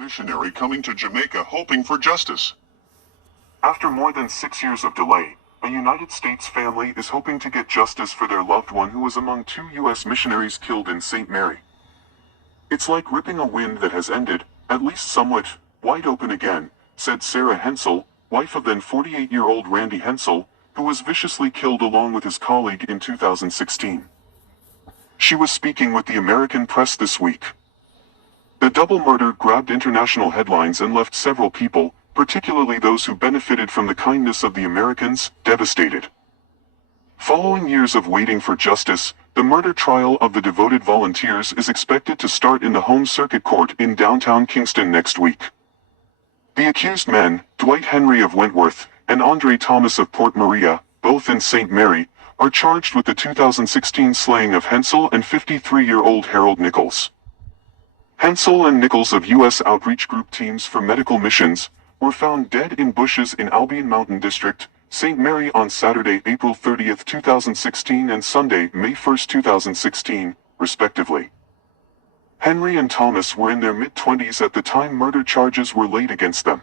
missionary coming to Jamaica hoping for justice. After more than 6 years of delay, a United States family is hoping to get justice for their loved one who was among 2 U.S. missionaries killed in St. Mary. It's like ripping a wind that has ended, at least somewhat, wide open again, said Sarah Hensel, wife of then 48-year-old Randy Hensel, who was viciously killed along with his colleague in 2016. She was speaking with the American press this week. The double murder grabbed international headlines and left several people, particularly those who benefited from the kindness of the Americans, devastated. Following years of waiting for justice, the murder trial of the devoted volunteers is expected to start in the home circuit court in downtown Kingston next week. The accused men, Dwight Henry of Wentworth and Andre Thomas of Port Maria, both in St. Mary, are charged with the 2016 slaying of Hensel and 53-year-old Harold Nichols. Hensel and Nichols of U.S. Outreach Group Teams for Medical Missions were found dead in bushes in Albion Mountain District, St. Mary on Saturday, April 30, 2016 and Sunday, May 1, 2016, respectively. Henry and Thomas were in their mid-20s at the time murder charges were laid against them.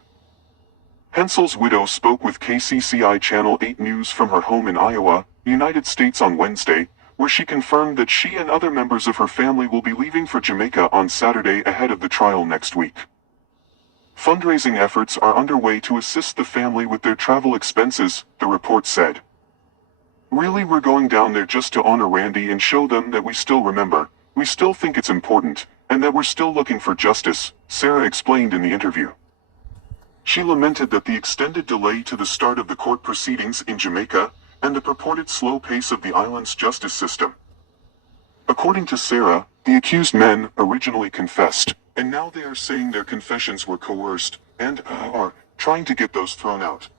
Hensel's widow spoke with KCCI Channel 8 News from her home in Iowa, United States on Wednesday, where she confirmed that she and other members of her family will be leaving for Jamaica on Saturday ahead of the trial next week. Fundraising efforts are underway to assist the family with their travel expenses, the report said. Really, we're going down there just to honor Randy and show them that we still remember, we still think it's important, and that we're still looking for justice, Sarah explained in the interview. She lamented that the extended delay to the start of the court proceedings in Jamaica and the purported slow pace of the island's justice system. According to Sarah, the accused men originally confessed, and now they are saying their confessions were coerced, and are trying to get those thrown out.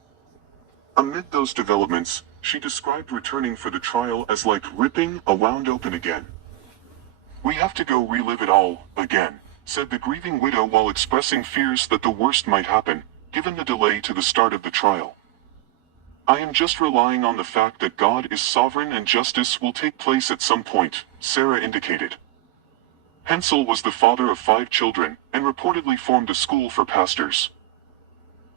Amid those developments, she described returning for the trial as like ripping a wound open again. We have to go relive it all, again, said the grieving widow while expressing fears that the worst might happen, given the delay to the start of the trial. I am just relying on the fact that God is sovereign and justice will take place at some point, Sarah indicated. Hensel was the father of 5 children, and reportedly formed a school for pastors.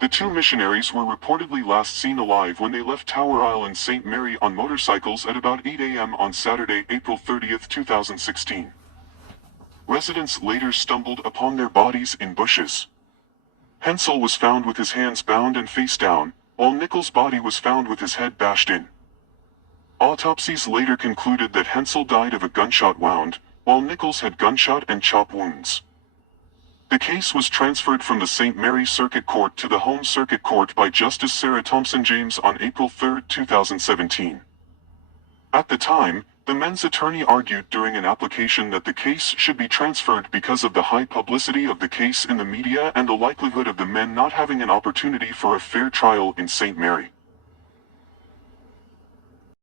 The 2 missionaries were reportedly last seen alive when they left Tower Island St. Mary on motorcycles at about 8 a.m. on Saturday, April 30, 2016. Residents later stumbled upon their bodies in bushes. Hensel was found with his hands bound and face down, while Nichols' body was found with his head bashed in. Autopsies later concluded that Hensel died of a gunshot wound, while Nichols had gunshot and chop wounds. The case was transferred from the St. Mary Circuit Court to the Home Circuit Court by Justice Sarah Thompson James on April 3, 2017. At the time, the men's attorney argued during an application that the case should be transferred because of the high publicity of the case in the media and the likelihood of the men not having an opportunity for a fair trial in St. Mary.